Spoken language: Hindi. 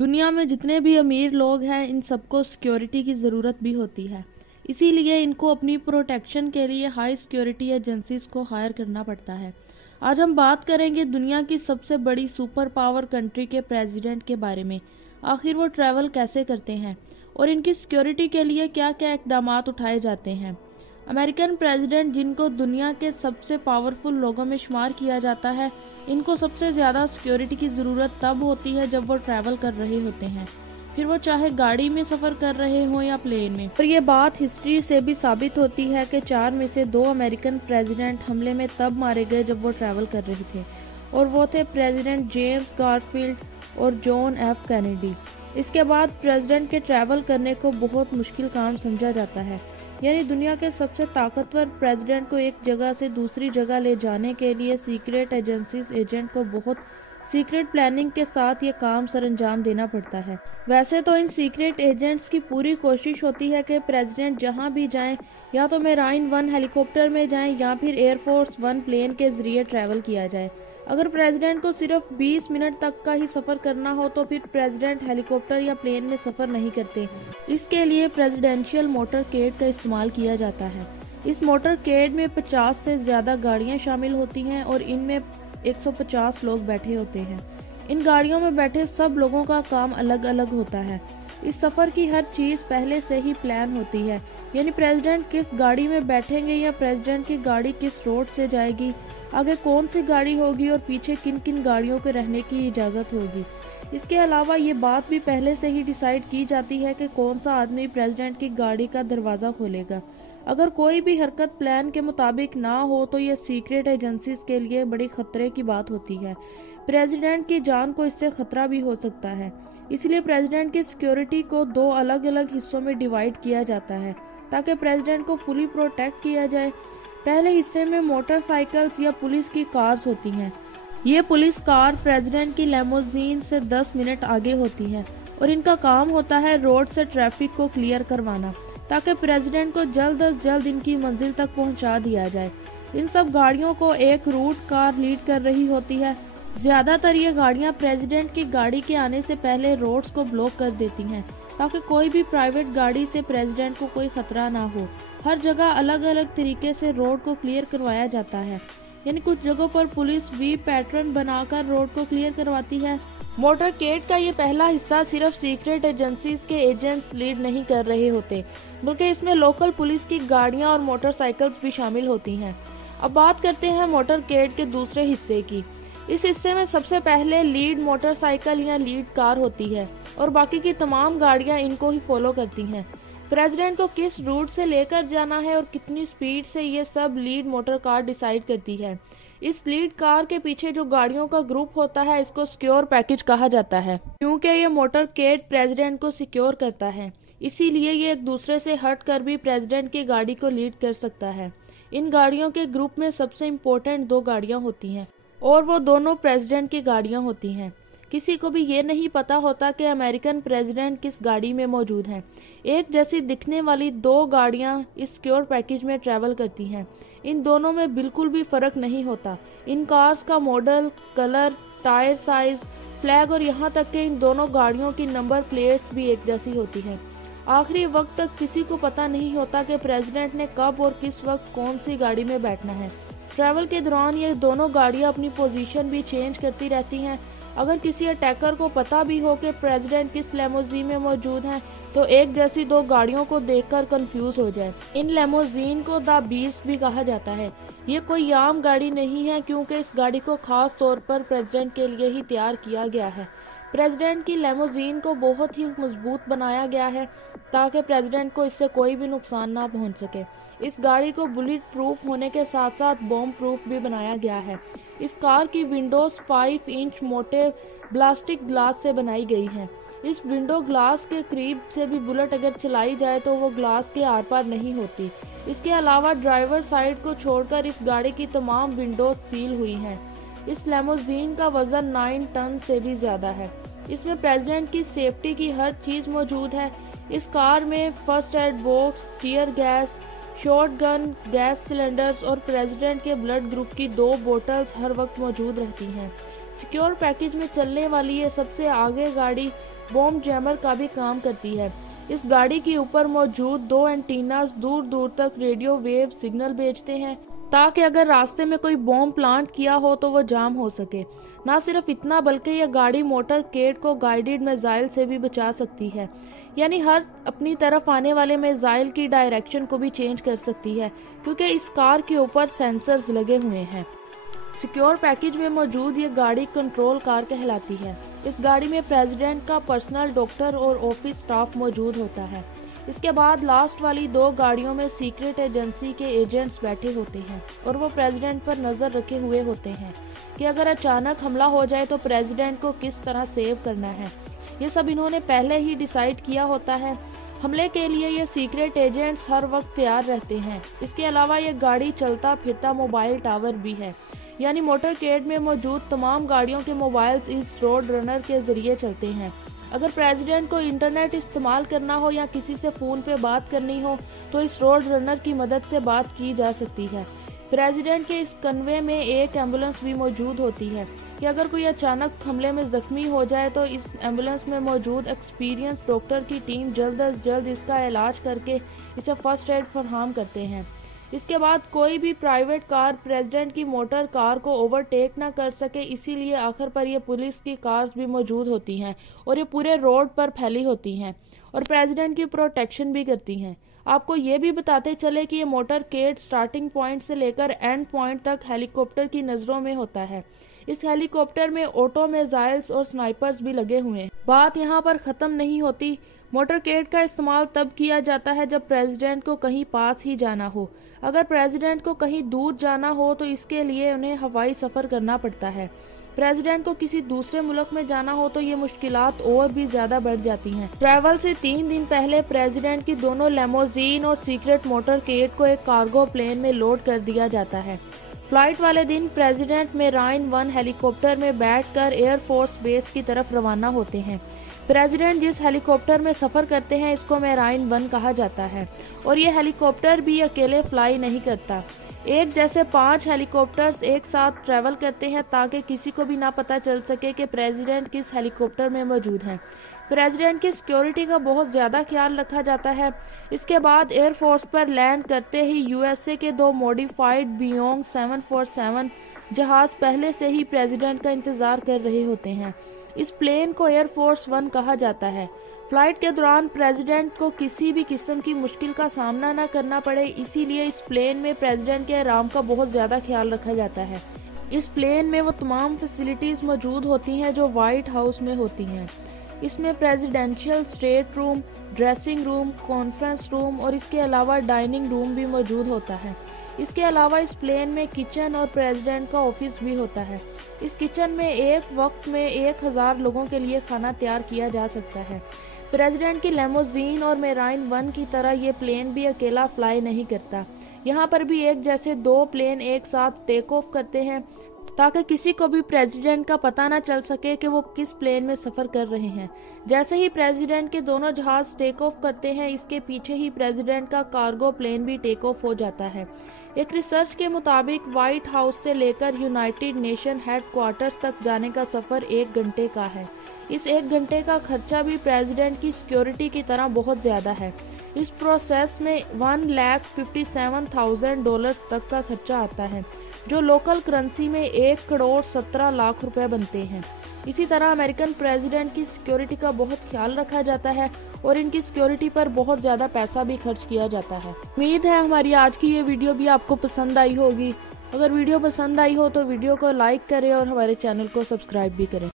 दुनिया में जितने भी अमीर लोग हैं इन सबको सिक्योरिटी की ज़रूरत भी होती है। इसीलिए इनको अपनी प्रोटेक्शन के लिए हाई सिक्योरिटी एजेंसीज को हायर करना पड़ता है। आज हम बात करेंगे दुनिया की सबसे बड़ी सुपर पावर कंट्री के प्रेसिडेंट के बारे में। आखिर वो ट्रैवल कैसे करते हैं और इनकी सिक्योरिटी के लिए क्या क्या इकदाम उठाए जाते हैं। अमेरिकन प्रेसिडेंट, जिनको दुनिया के सबसे पावरफुल लोगों में शुमार किया जाता है, इनको सबसे ज़्यादा सिक्योरिटी की ज़रूरत तब होती है जब वो ट्रैवल कर रहे होते हैं, फिर वो चाहे गाड़ी में सफ़र कर रहे हों या प्लेन में। और ये बात हिस्ट्री से भी साबित होती है कि 4 में से 2 अमेरिकन प्रेसिडेंट हमले में तब मारे गए जब वो ट्रैवल कर रहे थे, और वो थे प्रेसिडेंट जेम्स गारफील्ड और जॉन एफ कैनेडी। इसके बाद प्रेसिडेंट के ट्रैवल करने को बहुत मुश्किल काम समझा जाता है, यानी दुनिया के सबसे ताकतवर प्रेसिडेंट को एक जगह से दूसरी जगह ले जाने के लिए सीक्रेट एजेंसीज एजेंट को बहुत सीक्रेट प्लानिंग के साथ ये काम सरअंजाम देना पड़ता है। वैसे तो इन सीक्रेट एजेंट्स की पूरी कोशिश होती है कि प्रेसिडेंट जहां भी जाएं, या तो मेराइन 1 हेलीकॉप्टर में जाएं या फिर एयरफोर्स 1 प्लेन के जरिए ट्रैवल किया जाए। अगर प्रेसिडेंट को सिर्फ 20 मिनट तक का ही सफ़र करना हो तो फिर प्रेसिडेंट हेलीकॉप्टर या प्लेन में सफ़र नहीं करते। इसके लिए प्रेसिडेंशियल मोटरकेड का इस्तेमाल किया जाता है। इस मोटरकेड में 50 से ज़्यादा गाड़ियां शामिल होती हैं और इनमें 150 लोग बैठे होते हैं। इन गाड़ियों में बैठे सब लोगों का काम अलग अलग होता है। इस सफ़र की हर चीज़ पहले से ही प्लान होती है, यानी प्रेसिडेंट किस गाड़ी में बैठेंगे या प्रेसिडेंट की गाड़ी किस रोड से जाएगी, आगे कौन सी गाड़ी होगी और पीछे किन किन गाड़ियों के रहने की इजाज़त होगी। इसके अलावा ये बात भी पहले से ही डिसाइड की जाती है कि कौन सा आदमी प्रेसिडेंट की गाड़ी का दरवाज़ा खोलेगा। अगर कोई भी हरकत प्लान के मुताबिक ना हो तो ये सीक्रेट एजेंसीज के लिए बड़ी खतरे की बात होती है। प्रेसिडेंट की जान को इससे खतरा भी हो सकता है। इसलिए प्रेसिडेंट की सिक्योरिटी को 2 अलग अलग हिस्सों में डिवाइड किया जाता है ताकि प्रेसिडेंट को फुली प्रोटेक्ट किया जाए। पहले हिस्से में मोटरसाइकिल्स या पुलिस की कार्स होती हैं। ये पुलिस कार प्रेसिडेंट की लेमोजीन से 10 मिनट आगे होती हैं और इनका काम होता है रोड से ट्रैफिक को क्लियर करवाना ताकि प्रेसिडेंट को जल्द अज जल्द इनकी मंजिल तक पहुंचा दिया जाए। इन सब गाड़ियों को एक रूट कार लीड कर रही होती है। ज्यादातर ये गाड़ियां प्रेसिडेंट की गाड़ी के आने से पहले रोड्स को ब्लॉक कर देती हैं ताकि कोई भी प्राइवेट गाड़ी से प्रेसिडेंट को कोई खतरा ना हो। हर जगह अलग अलग तरीके से रोड को क्लियर करवाया जाता है, यानी कुछ जगहों पर पुलिस वी पैटर्न बनाकर रोड को क्लियर करवाती है। मोटरकेड का ये पहला हिस्सा सिर्फ सीक्रेट एजेंसीज के एजेंट्स लीड नहीं कर रहे होते, बल्कि इसमें लोकल पुलिस की गाड़ियां और मोटरसाइकिल्स भी शामिल होती हैं। अब बात करते हैं मोटरकेड के दूसरे हिस्से की। इस हिस्से में सबसे पहले लीड मोटरसाइकिल या लीड कार होती है और बाकी की तमाम गाड़ियां इनको ही फॉलो करती हैं। प्रेसिडेंट को किस रूट से लेकर जाना है और कितनी स्पीड से ये सब लीड मोटर कार डिसाइड करती है। इस लीड कार के पीछे जो गाड़ियों का ग्रुप होता है इसको सिक्योर पैकेज कहा जाता है, क्योंकि ये मोटरकेड प्रेसिडेंट को सिक्योर करता है। इसीलिए ये एक दूसरे से हट कर भी प्रेसिडेंट की गाड़ी को लीड कर सकता है। इन गाड़ियों के ग्रुप में सबसे इम्पोर्टेंट 2 गाड़ियां होती हैं और वो दोनों प्रेसिडेंट की गाड़ियां होती हैं। किसी को भी ये नहीं पता होता कि अमेरिकन प्रेसिडेंट किस गाड़ी में मौजूद हैं। एक जैसी दिखने वाली 2 गाड़ियां इस सिक्योर पैकेज में ट्रैवल करती हैं। इन दोनों में बिल्कुल भी फर्क नहीं होता। इन कार्स का model, colour, tyre size, flag और यहाँ तक कि इन दोनों गाड़ियों की नंबर प्लेट्स भी एक जैसी होती हैं। आखिरी वक्त तक किसी को पता नहीं होता कि प्रेसिडेंट ने कब और किस वक्त कौन सी गाड़ी में बैठना है। ट्रैवल के दौरान ये दोनों गाड़ियां अपनी पोजीशन भी चेंज करती रहती हैं। अगर किसी अटैकर को पता भी हो कि प्रेसिडेंट किस लेमोजीन में मौजूद हैं, तो एक जैसी 2 गाड़ियों को देखकर कंफ्यूज हो जाए। इन लेमोजीन को द बीस्ट भी कहा जाता है। ये कोई आम गाड़ी नहीं है, क्योंकि इस गाड़ी को खास तौर पर प्रेसिडेंट के लिए ही तैयार किया गया है। प्रेसिडेंट की लेमोजीन को बहुत ही मजबूत बनाया गया है ताकि प्रेसिडेंट को इससे कोई भी नुकसान ना पहुंच सके। इस गाड़ी को बुलेट प्रूफ होने के साथ साथ बॉम्ब प्रूफ भी बनाया गया है। इस कार की विंडोज 5 इंच मोटे प्लास्टिक ग्लास से बनाई गई हैं। इस विंडो ग्लास के करीब से भी बुलेट अगर चलाई जाए तो वो ग्लास के आर पार नहीं होती। इसके अलावा ड्राइवर साइड को छोड़कर इस गाड़ी की तमाम विंडोज सील हुई हैं। इस लेमोजीन का वजन 9 टन से भी ज्यादा है। इसमें प्रेसिडेंट की सेफ्टी की हर चीज मौजूद है। इस कार में first aid box, tear gas, shotgun, gas cylinders और प्रेसिडेंट के ब्लड ग्रुप की 2 बोतल्स हर वक्त मौजूद रहती हैं। सिक्योर पैकेज में चलने वाली ये सबसे आगे गाड़ी बॉम्ब जैमर का भी काम करती है। इस गाड़ी के ऊपर मौजूद 2 एंटीनास दूर दूर तक रेडियो वेव सिग्नल भेजते हैं ताकि अगर रास्ते में कोई बॉम्ब प्लांट किया हो तो वो जाम हो सके। ना सिर्फ इतना बल्कि यह गाड़ी मोटर केड को गाइडेड मिसाइल से भी बचा सकती है, यानी हर अपनी तरफ आने वाले मिसाइल की डायरेक्शन को भी चेंज कर सकती है क्योंकि इस कार के ऊपर सेंसर्स लगे हुए हैं। सिक्योर पैकेज में मौजूद ये गाड़ी कंट्रोल कार कहलाती है। इस गाड़ी में प्रेसिडेंट का पर्सनल डॉक्टर और ऑफिस स्टाफ मौजूद होता है। इसके बाद लास्ट वाली 2 गाड़ियों में सीक्रेट एजेंसी के एजेंट्स बैठे होते हैं और वो प्रेसिडेंट पर नजर रखे हुए होते हैं कि अगर अचानक हमला हो जाए तो प्रेसिडेंट को किस तरह सेव करना है। ये सब इन्होंने पहले ही डिसाइड किया होता है। हमले के लिए ये सीक्रेट एजेंट्स हर वक्त तैयार रहते हैं। इसके अलावा ये गाड़ी चलता फिरता मोबाइल टावर भी है, यानी मोटरकेड में मौजूद तमाम गाड़ियों के मोबाइल्स इस रोड रनर के जरिए चलते हैं। अगर प्रेसिडेंट को इंटरनेट इस्तेमाल करना हो या किसी से फोन पे बात करनी हो तो इस रोड रनर की मदद से बात की जा सकती है। प्रेसिडेंट के इस कन्वे में एक एम्बुलेंस भी मौजूद होती है कि अगर कोई अचानक हमले में जख्मी हो जाए तो इस एम्बुलेंस में मौजूद एक्सपीरियंस डॉक्टर की टीम जल्द अज जल्द इसका इलाज करके इसे फर्स्ट एड फराहम करते हैं। इसके बाद कोई भी प्राइवेट कार प्रेसिडेंट की मोटर कार को ओवरटेक ना कर सके, इसीलिए आखिर पर ये पुलिस की कार्स भी मौजूद होती हैं और ये पूरे रोड पर फैली होती हैं और प्रेसिडेंट की प्रोटेक्शन भी करती हैं। आपको ये भी बताते चले कि ये मोटरकेड स्टार्टिंग पॉइंट से लेकर एंड पॉइंट तक हेलीकॉप्टर की नजरों में होता है। इस हेलीकॉप्टर में ऑटो मिसाइल्स और स्नाइपर्स भी लगे हुए हैं। बात यहाँ पर खत्म नहीं होती। मोटरकेड का इस्तेमाल तब किया जाता है जब प्रेसिडेंट को कहीं पास ही जाना हो। अगर प्रेसिडेंट को कहीं दूर जाना हो तो इसके लिए उन्हें हवाई सफर करना पड़ता है। प्रेसिडेंट को किसी दूसरे मुल्क में जाना हो तो ये मुश्किलात और भी ज्यादा बढ़ जाती हैं। ट्रैवल से 3 दिन पहले प्रेसिडेंट की दोनों लेमोजीन और सीक्रेट मोटरकेड को एक कार्गो प्लेन में लोड कर दिया जाता है। फ्लाइट वाले दिन प्रेसिडेंट मेराइन 1 हेलीकॉप्टर में बैठकर एयरफोर्स बेस की तरफ रवाना होते हैं। प्रेसिडेंट जिस हेलीकॉप्टर में सफर करते हैं इसको मेराइन 1 कहा जाता है और ये हेलीकॉप्टर भी अकेले फ्लाई नहीं करता। एक जैसे 5 हेलीकॉप्टर्स एक साथ ट्रैवल करते हैं ताकि किसी को भी ना पता चल सके कि प्रेसिडेंट किस हेलीकॉप्टर में मौजूद हैं। प्रेसिडेंट की सिक्योरिटी का बहुत ज्यादा ख्याल रखा जाता है। इसके बाद एयरफोर्स पर लैंड करते ही यूएसए के 2 मॉडिफाइड बियोंग 747 जहाज पहले से ही प्रेसिडेंट का इंतजार कर रहे होते हैं। इस प्लेन को एयरफोर्स 1 कहा जाता है। फ्लाइट के दौरान प्रेसिडेंट को किसी भी किस्म की मुश्किल का सामना न करना पड़े, इसीलिए इस प्लेन में प्रेसिडेंट के आराम का बहुत ज्यादा ख्याल रखा जाता है। इस प्लेन में वो तमाम फैसिलिटीज मौजूद होती हैं जो व्हाइट हाउस में होती हैं। इसमें presidential state room, dressing room, conference room और इसके अलावा डाइनिंग रूम भी मौजूद होता है। इसके अलावा इस प्लेन में किचन और प्रेसिडेंट का ऑफिस भी होता है। इस किचन में एक वक्त में 1000 लोगों के लिए खाना तैयार किया जा सकता है। प्रेसिडेंट की लेमोजीन और मेराइन 1 की तरह ये प्लेन भी अकेला फ्लाई नहीं करता। यहाँ पर भी एक जैसे 2 प्लेन एक साथ टेक ऑफ करते हैं ताकि किसी को भी प्रेसिडेंट का पता ना चल सके कि वो किस प्लेन में सफर कर रहे हैं। जैसे ही प्रेसिडेंट के दोनों जहाज टेक ऑफ करते हैं, इसके पीछे ही प्रेसिडेंट का कार्गो प्लेन भी टेक ऑफ हो जाता है। एक रिसर्च के मुताबिक व्हाइट हाउस से लेकर यूनाइटेड नेशन हेडक्वार्टर्स तक जाने का सफर 1 घंटे का है। इस 1 घंटे का खर्चा भी प्रेसिडेंट की सिक्योरिटी की तरह बहुत ज्यादा है। इस प्रोसेस में $1,57,000 तक का खर्चा आता है, जो लोकल करेंसी में 1,17,00,000 रुपए बनते हैं। इसी तरह अमेरिकन प्रेसिडेंट की सिक्योरिटी का बहुत ख्याल रखा जाता है और इनकी सिक्योरिटी पर बहुत ज्यादा पैसा भी खर्च किया जाता है। उम्मीद है हमारी आज की ये वीडियो भी आपको पसंद आई होगी। अगर वीडियो पसंद आई हो तो वीडियो को लाइक करें और हमारे चैनल को सब्सक्राइब भी करें।